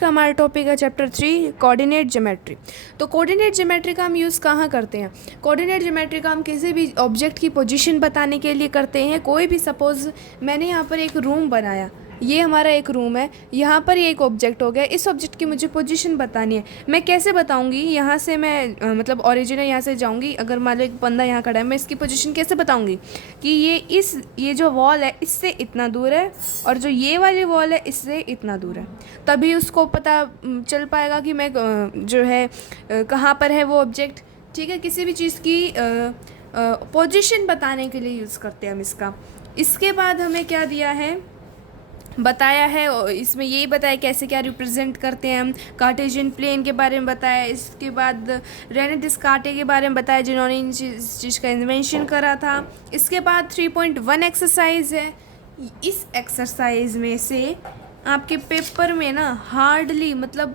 का हमारा टॉपिक है चैप्टर 3 कोऑर्डिनेट ज्योमेट्री। तो कोऑर्डिनेट ज्योमेट्री का हम यूज़ कहाँ करते हैं? कोऑर्डिनेट ज्योमेट्री का हम किसी भी ऑब्जेक्ट की पोजीशन बताने के लिए करते हैं। कोई भी सपोज़ मैंने यहाँ पर एक रूम बनाया, ये हमारा एक रूम है, यहाँ पर ये एक ऑब्जेक्ट हो गया, इस ऑब्जेक्ट की मुझे पोजीशन बतानी है। मैं कैसे बताऊँगी? यहाँ से मैं मतलब ओरिजिन है, यहाँ से जाऊँगी, अगर मान लो एक बंदा यहाँ खड़ा है, मैं इसकी पोजीशन कैसे बताऊँगी कि ये जो वॉल है इससे इतना दूर है और जो ये वाली वॉल है इससे इतना दूर है, तभी उसको पता चल पाएगा कि मैं जो है कहाँ पर है वो ऑब्जेक्ट। ठीक है, किसी भी चीज़ की पोजीशन बताने के लिए यूज़ करते हैं हम इसका। इसके बाद हमें क्या दिया है, बताया है, इसमें यही बताया कैसे क्या रिप्रेजेंट करते हैं हम। कार्टेशियन प्लेन के बारे में बताया, इसके बाद रेने डिस्कार्टे के बारे में बताया जिन्होंने इस चीज़ का इन्वेंशन करा था। इसके बाद 3.1 एक्सरसाइज है। इस एक्सरसाइज में से आपके पेपर में ना हार्डली मतलब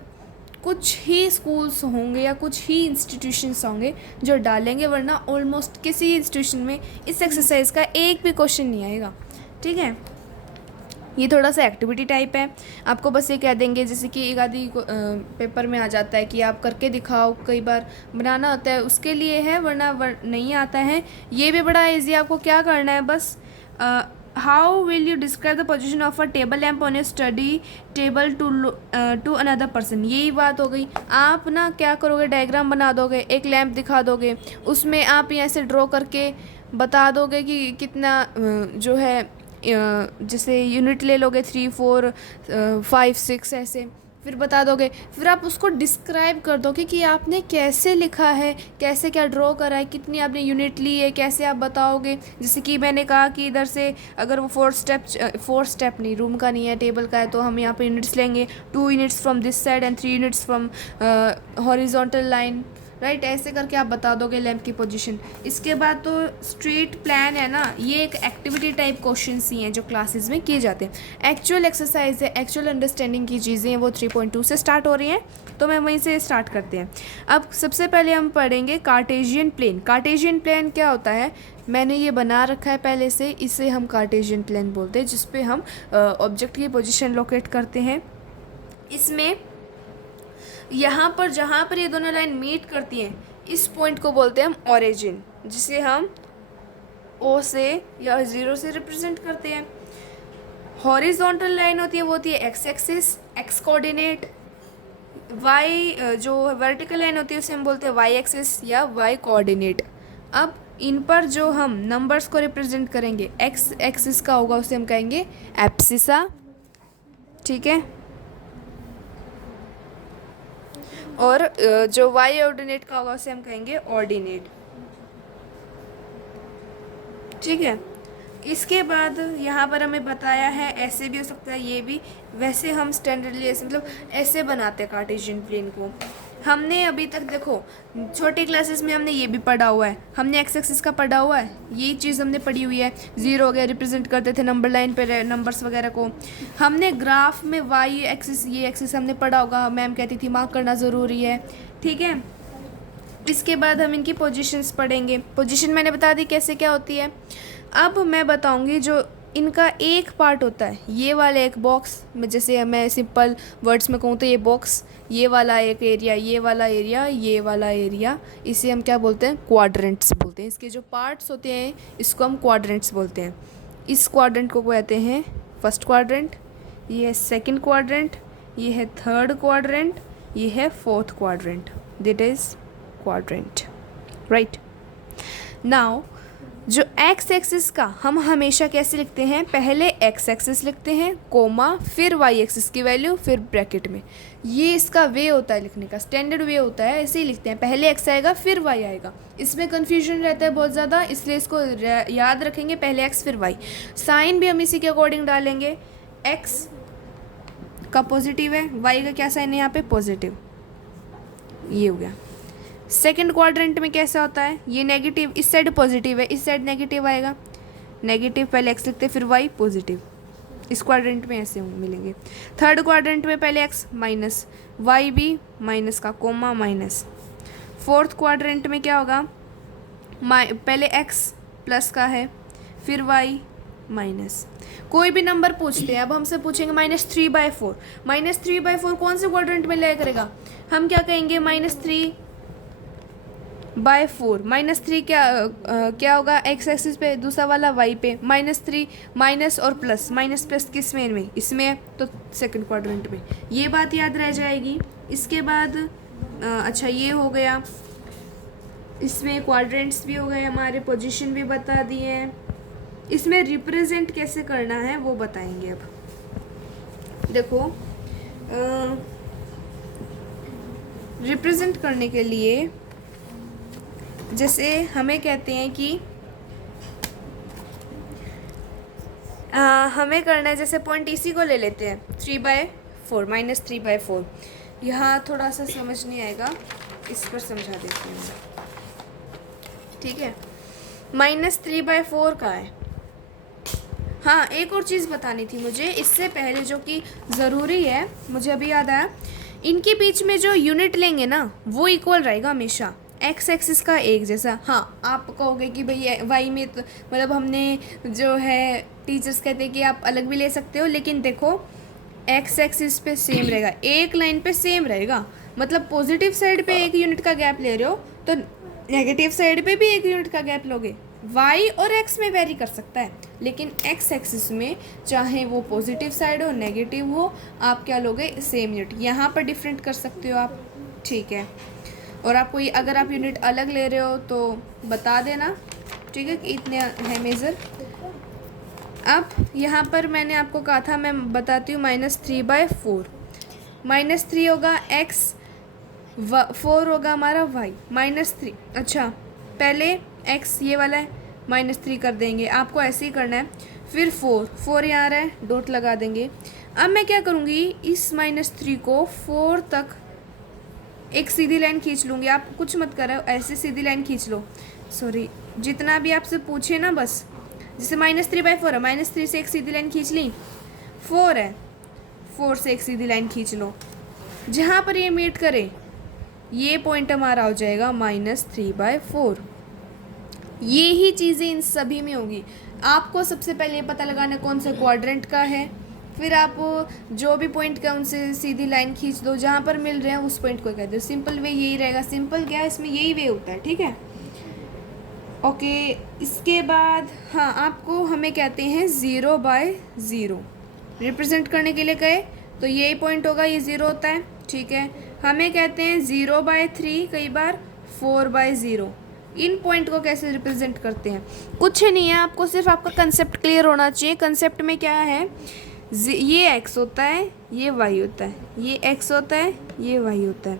कुछ ही स्कूल्स होंगे या कुछ ही इंस्टीट्यूशंस होंगे जो डालेंगे, वरना ऑलमोस्ट किसी इंस्टीट्यूशन में इस एक्सरसाइज का एक भी क्वेश्चन नहीं आएगा। ठीक है, ये थोड़ा सा एक्टिविटी टाइप है। आपको बस ये कह देंगे, जैसे कि एक आधी पेपर में आ जाता है कि आप करके दिखाओ, कई बार बनाना होता है, उसके लिए है, वरना नहीं आता है। ये भी बड़ा ईजी, आपको क्या करना है बस, how will you describe the position of a table lamp on a study table to another person. यही बात हो गई। आप ना क्या करोगे, डायग्राम बना दोगे, एक लैम्प दिखा दोगे, उसमें आप यहाँ से ड्रॉ करके बता दोगे कि कितना जो है, जैसे यूनिट ले लोगे 3, 4, 5, 6 ऐसे, फिर बता दोगे। फिर आप उसको डिस्क्राइब कर दोगे कि आपने कैसे लिखा है, कैसे क्या ड्रॉ करा है, कितनी आपने यूनिट ली है, कैसे आप बताओगे। जैसे कि मैंने कहा कि इधर से अगर वो 4 स्टेप नहीं, रूम का नहीं है, टेबल का है, तो हम यहाँ पे यूनिट्स लेंगे, 2 units from this side and 3 units from horizontal line, right. ऐसे करके आप बता दोगे लैम्प की पोजीशन। इसके बाद तो स्ट्रेट प्लान है ना, ये एक एक्टिविटी टाइप क्वेश्चंस ही हैं जो क्लासेस में किए जाते हैं। एक्चुअल एक्सरसाइज है, एक्चुअल अंडरस्टैंडिंग की चीज़ें हैं, वो 3.2 से स्टार्ट हो रही हैं, तो मैं वहीं से स्टार्ट करते हैं। अब सबसे पहले हम पढ़ेंगे कार्टेशियन प्लेन। कार्टेशियन प्लेन क्या होता है, मैंने ये बना रखा है पहले से, इसे हम कार्टेशियन प्लेन बोलते हैं, जिसपे हम ऑब्जेक्ट की पोजीशन लोकेट करते हैं। इसमें यहाँ पर जहाँ पर ये दोनों लाइन मीट करती हैं, इस पॉइंट को बोलते हैं हम ओरिजिन, जिसे हम ओ से या 0 से रिप्रेजेंट करते हैं। हॉरिजॉन्टल लाइन होती है वो होती है X axis, X coordinate. Y जो वर्टिकल लाइन होती है उसे हम बोलते हैं वाई एक्सिस या वाई कोऑर्डिनेट। अब इन पर जो हम नंबर्स को रिप्रेजेंट करेंगे, एक्स एक्सिस का होगा उसे हम कहेंगे एब्सिसा, ठीक है, और जो वाई ऑर्डिनेट का होगा उसे हम कहेंगे ऑर्डिनेट, ठीक है। इसके बाद यहाँ पर हमें बताया है, ऐसे भी हो सकता है, ये भी, वैसे हम स्टैंडर्डली ऐसे मतलब ऐसे बनाते हैं कार्टेशियन प्लेन को। हमने अभी तक देखो छोटी क्लासेस में हमने ये भी पढ़ा हुआ है, हमने एक्स एक्सिस का पढ़ा हुआ है, ये चीज़ हमने पढ़ी हुई है। 0 वगैरह रिप्रेजेंट करते थे नंबर लाइन पे नंबर्स वगैरह को। हमने ग्राफ में वाई एक्सिस, ये एक्सिस हमने पढ़ा होगा, मैम कहती थी मार्क करना ज़रूरी है, ठीक है। इसके बाद हम इनकी पोजीशंस पढ़ेंगे। पोजीशन मैंने बता दी कैसे क्या होती है। अब मैं बताऊंगी जो इनका एक पार्ट होता है, ये वाला एक बॉक्स में, जैसे मैं सिंपल वर्ड्स में कहूँ तो ये बॉक्स, ये वाला एक एरिया, ये वाला एरिया, ये वाला एरिया, इसे हम क्या बोलते हैं, क्वाड्रेंट्स बोलते हैं। इसके जो पार्ट्स होते हैं इसको हम क्वाड्रेंट्स बोलते हैं। इस क्वाड्रेंट को कहते हैं फर्स्ट क्वाड्रेंट, ये है सेकेंड क्वाड्रेंट, ये है थर्ड क्वाड्रेंट, ये है fourth quadrant, that is quadrant, right. Now जो एक्स एक्सिस का हम हमेशा कैसे लिखते हैं, पहले एक्स एक्सिस लिखते हैं, कोमा, फिर वाई एक्सिस की वैल्यू, फिर ब्रैकेट में। ये इसका वे होता है लिखने का, स्टैंडर्ड वे होता है, ऐसे ही लिखते हैं, पहले एक्स आएगा फिर वाई आएगा। इसमें कन्फ्यूजन रहता है बहुत ज़्यादा, इसलिए इसको याद रखेंगे, पहले एक्स फिर वाई। साइन भी हम इसी के अकॉर्डिंग डालेंगे, एक्स का पॉजिटिव है, वाई का क्या साइन है यहाँ पे, पॉजिटिव, ये हो गया। सेकंड क्वाड्रेंट में कैसा होता है, ये नेगेटिव, इस साइड पॉजिटिव है, इस साइड नेगेटिव आएगा, नेगेटिव पहले एक्स लिखते फिर वाई पॉजिटिव, इस क्वाड्रेंट में ऐसे मिलेंगे। थर्ड क्वाड्रेंट में पहले एक्स माइनस, वाई भी माइनस का, कोमा माइनस। फोर्थ क्वाड्रेंट में क्या होगा, पहले एक्स प्लस का है, फिर वाई माइनस। कोई भी नंबर पूछते हैं, अब हमसे पूछेंगे -3/4, -3/4 कौन से क्वाड्रेंट में लिया करेगा, हम क्या कहेंगे -3/4, -3 क्या होगा एक्स एक्सिस पे, दूसरा वाला वाई पे, -3 माइनस और प्लस, माइनस प्लस किस में इसमें है, तो सेकंड क्वाड्रेंट में, ये बात याद रह जाएगी। इसके बाद अच्छा ये हो गया, इसमें क्वाड्रेंट्स भी हो गए हमारे, पोजीशन भी बता दिए हैं। इसमें रिप्रेजेंट कैसे करना है वो बताएंगे। अब देखो रिप्रेजेंट करने के लिए जैसे हमें कहते हैं कि हमें करना है, जैसे पॉइंट इसी को ले लेते हैं 3/4, -3/4। यहाँ थोड़ा सा समझ नहीं आएगा, इस पर समझा देती हूँ, ठीक है। -3/4 का है। हाँ, एक और चीज़ बतानी थी मुझे इससे पहले, जो कि ज़रूरी है, मुझे अभी याद आया। इनके बीच में जो यूनिट लेंगे ना वो इक्वल रहेगा हमेशा, एक्स एक्सिस का एक जैसा। हाँ, आप कहोगे कि भाई वाई में तो मतलब हमने जो है टीचर्स कहते हैं कि आप अलग भी ले सकते हो, लेकिन देखो एक्स एक्सिस पे सेम रहेगा, एक लाइन पे सेम रहेगा। मतलब पॉजिटिव साइड पे एक यूनिट का गैप ले रहे हो तो नेगेटिव साइड पे भी एक यूनिट का गैप लोगे। वाई और एक्स में वेरी कर सकता है, लेकिन एक्स एक्सिस में चाहे वो पॉजिटिव साइड हो नेगेटिव हो, आप क्या लोगे, सेम यूनिट। यहाँ पर डिफरेंट कर सकते हो आप, ठीक है। और आपको अगर आप यूनिट अलग ले रहे हो तो बता देना, ठीक है, कि इतने है मेज़र। अब यहाँ पर मैंने आपको कहा था, मैं बताती हूँ, -3/4, -3 होगा x, 4 होगा हमारा y, -3। अच्छा, पहले x ये वाला है, -3 कर देंगे, आपको ऐसे ही करना है। फिर 4 यहाँ आ रहा है, डॉट लगा देंगे। अब मैं क्या करूँगी, इस -3 को 4 तक एक सीधी लाइन खींच लूँगी। आप कुछ मत करो, ऐसे सीधी लाइन खींच लो। सॉरी, जितना भी आपसे पूछे ना, बस जैसे -3/4 है, -3 से एक सीधी लाइन खींच ली, 4 है, 4 से एक सीधी लाइन खींच लो। जहाँ पर ये मीट करे ये पॉइंट हमारा हो जाएगा -3/4। ये ही चीज़ें इन सभी में होगी। आपको सबसे पहले पता लगाना कौन से क्वाड्रेंट का है, फिर आप जो भी पॉइंट का उनसे सीधी लाइन खींच दो, जहाँ पर मिल रहे हैं उस पॉइंट को कह दो। सिंपल वे यही रहेगा। सिंपल क्या है, इसमें यही वे होता है, ठीक है, ओके। इसके बाद हाँ, आपको हमें कहते हैं 0/0 रिप्रेजेंट करने के लिए कहे तो यही पॉइंट होगा, ये 0 होता है, ठीक है। हमें कहते हैं 0/3, कई बार 4/0। इन पॉइंट को कैसे रिप्रेजेंट करते हैं, कुछ नहीं है, आपको सिर्फ आपका कंसेप्ट क्लियर होना चाहिए। कंसेप्ट में क्या है, ये x होता है, ये y होता है, ये x होता है, ये y होता है।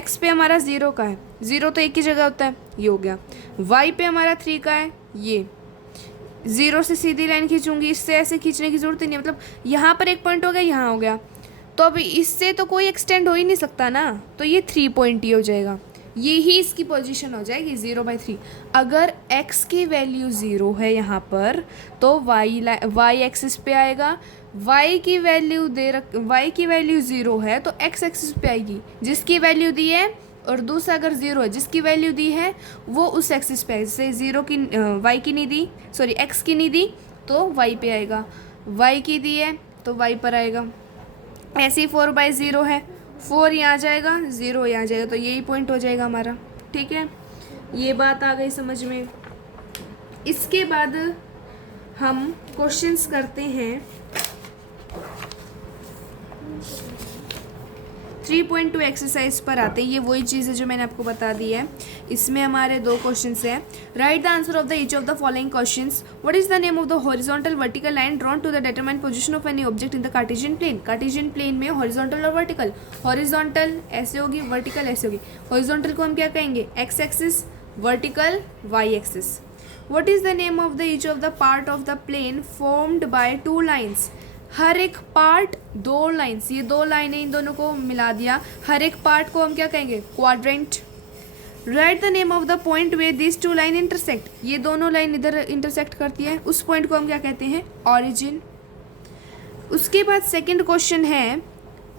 x पे हमारा 0 का है, 0 तो एक ही जगह होता है, ये हो गया। y पे हमारा 3 का है, ये 0 से सीधी लाइन खींचूंगी, इससे ऐसे खींचने की ज़रूरत ही नहीं, मतलब यहाँ पर एक पॉइंट हो गया, यहाँ हो गया, तो अब इससे तो कोई एक्सटेंड हो ही नहीं सकता ना, तो ये 3 पॉइंट ही हो जाएगा। ये ही इसकी पोजीशन हो जाएगी 0/3। अगर x की वैल्यू 0 है यहाँ पर तो y एक्सिस पे आएगा, y की वैल्यू y की वैल्यू 0 है तो x एक्सिस पे आएगी, जिसकी वैल्यू दी है, और दूसरा अगर 0 है जिसकी वैल्यू दी है वो उस एक्सिस पे, जैसे 0 की y की नहीं दी, सॉरी x की नहीं दी तो y पे आएगा, y की दी है तो y पर आएगा। ऐसे ही 4/0 है, 4 यहाँ आ जाएगा, 0 यहाँ आ जाएगा, तो यही पॉइंट हो जाएगा हमारा, ठीक है। ये बात आ गई समझ में। इसके बाद हम क्वेश्चंस करते हैं 3.2 एक्सरसाइज पर आते हैं। ये वही चीज़ है जो मैंने आपको बता दी है। इसमें हमारे 2 क्वेश्चंस हैं। Write the answer of the each of the following questions. What is the name of the horizontal vertical line drawn to the determine position of any object in the Cartesian plane. Cartesian plane में horizontal और vertical, horizontal ऐसे होगी, vertical ऐसे होगी। Horizontal को हम क्या कहेंगे, X axis, vertical Y axis. What is the name of the each of the part of the plane formed by 2 lines. हर एक पार्ट 2 लाइन्स, ये 2 लाइनें इन दोनों को मिला दिया, हर एक पार्ट को हम क्या कहेंगे, quadrant. Right the name of the point way this 2 line intersect. ये दोनों लाइन इधर इंटरसेक्ट करती है, उस पॉइंट को हम क्या कहते हैं, ऑरिजिन। उसके बाद सेकंड क्वेश्चन है,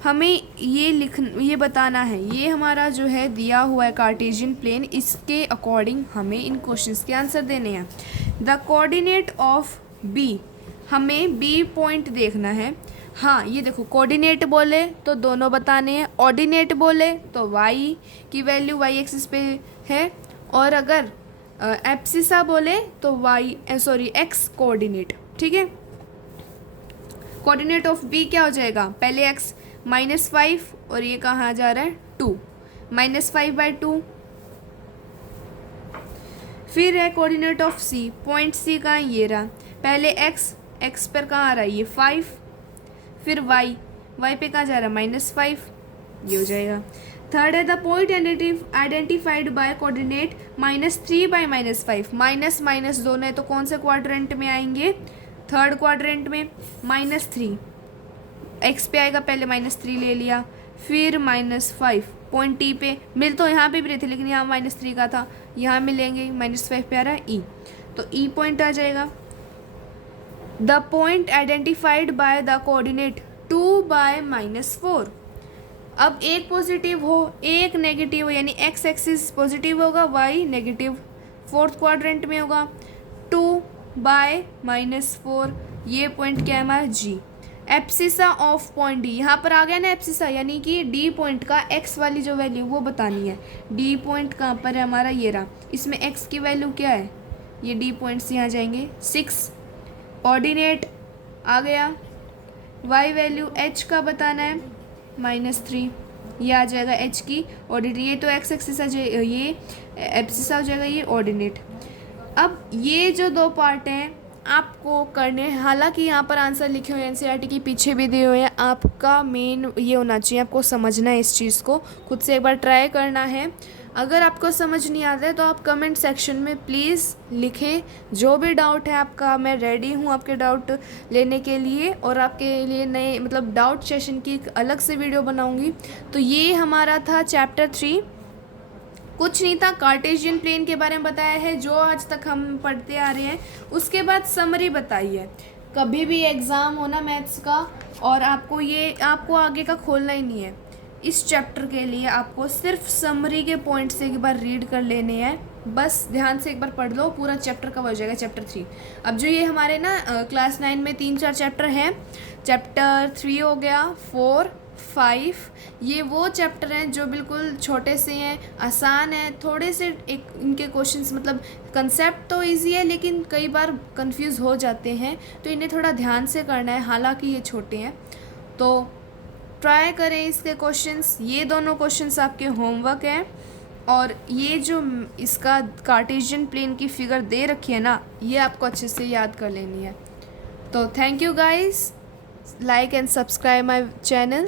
हमें ये बताना है, ये हमारा जो है दिया हुआ है कार्टेशियन प्लेन, इसके अकॉर्डिंग हमें इन क्वेश्चंस के आंसर देने हैं। द कोऑर्डिनेट ऑफ बी हमें बी पॉइंट देखना है। हाँ ये देखो, कोऑर्डिनेट बोले तो दोनों बताने हैं, ऑर्डिनेट बोले तो वाई की वैल्यू वाई एक्सिस पे है, और अगर एब्सिसा बोले तो एक्स कोऑर्डिनेट। ठीक है, कोऑर्डिनेट ऑफ बी क्या हो जाएगा, पहले एक्स -5 और ये कहाँ जा रहा है 2, -5/2। फिर है coordinate of C, point C कहाँ ये रहा, पहले एक्स पर कहाँ आ रहा है ये 5, फिर वाई पे कहाँ जा रहा है -5, ये हो जाएगा। थर्ड है the point identified by coordinate -3/-5, minus minus दोनों है तो कौन से क्वाड्रेंट में आएंगे, थर्ड क्वाड्रेंट में। -3 एक्स पे आएगा, पहले -3 ले लिया, फिर -5 पॉइंट टी पे, मिल तो यहाँ पे भी रहे थे लेकिन यहाँ -3 का था, यहाँ मिलेंगे -5 पे आ रहा है ई, तो ई पॉइंट आ जाएगा। The point identified by the coordinate 2/-4, अब एक पॉजिटिव हो एक नेगेटिव हो, यानी एक्स एक्सिस पॉजिटिव होगा, वाई नेगेटिव, फोर्थ क्वाड्रेंट में होगा, 2/-4, ये पॉइंट क्या है हमारा जी। एब्सिसा ऑफ पॉइंट डी, यहाँ पर आ गया ना एब्सिसा, यानी कि डी पॉइंट का एक्स वाली जो वैल्यू वो बतानी है। डी पॉइंट कहाँ पर है हमारा, ये रहा, इसमें एक्स की वैल्यू क्या है, ये डी पॉइंट्स यहाँ जाएंगे 6, ऑर्डिनेट आ गया, वाई वैल्यू एच का बताना है -3, ये आ जाएगा एच की ऑर्डिनेट, ये तो एक्स एक्सिस आ जाए, ये एब्सिसा हो जाएगा, ये ऑर्डिनेट। अब ये जो दो पार्ट हैं आपको करने हैं, हालांकि यहाँ पर आंसर लिखे हुए हैं एनसीईआरटी के पीछे भी दिए हुए हैं, आपका मेन ये होना चाहिए, आपको समझना है इस चीज़ को, खुद से एक बार ट्राई करना है। अगर आपको समझ नहीं आता है तो आप कमेंट सेक्शन में प्लीज़ लिखें, जो भी डाउट है आपका, मैं रेडी हूँ आपके डाउट लेने के लिए, और आपके लिए नए मतलब डाउट सेशन की एक अलग से वीडियो बनाऊँगी। तो ये हमारा था चैप्टर 3, कुछ नहीं था, कार्टेशियन प्लेन के बारे में बताया है जो आज तक हम पढ़ते आ रहे हैं। उसके बाद समरी बताई है। कभी भी एग्ज़ाम हो ना मैथ्स का और आपको आगे का खोलना ही नहीं है, इस चैप्टर के लिए आपको सिर्फ समरी के पॉइंट्स एक बार रीड कर लेने हैं, बस ध्यान से एक बार पढ़ लो, पूरा चैप्टर कवर हो जाएगा चैप्टर 3। अब जो ये हमारे ना क्लास 9 में 3-4 चैप्टर हैं, चैप्टर 3 हो गया, 4, 5, ये वो चैप्टर हैं जो बिल्कुल छोटे से हैं, आसान हैं, थोड़े से एक इनके क्वेश्चंस मतलब कंसेप्ट तो इजी है लेकिन कई बार कंफ्यूज हो जाते हैं, तो इन्हें थोड़ा ध्यान से करना है, हालांकि ये छोटे हैं। तो ट्राई करें इसके क्वेश्चंस, ये दोनों क्वेश्चंस आपके होमवर्क हैं, और ये जो इसका कार्टेशियन प्लेन की फिगर दे रखी है ना, ये आपको अच्छे से याद कर लेनी है। तो thank you guys, like and subscribe my channel.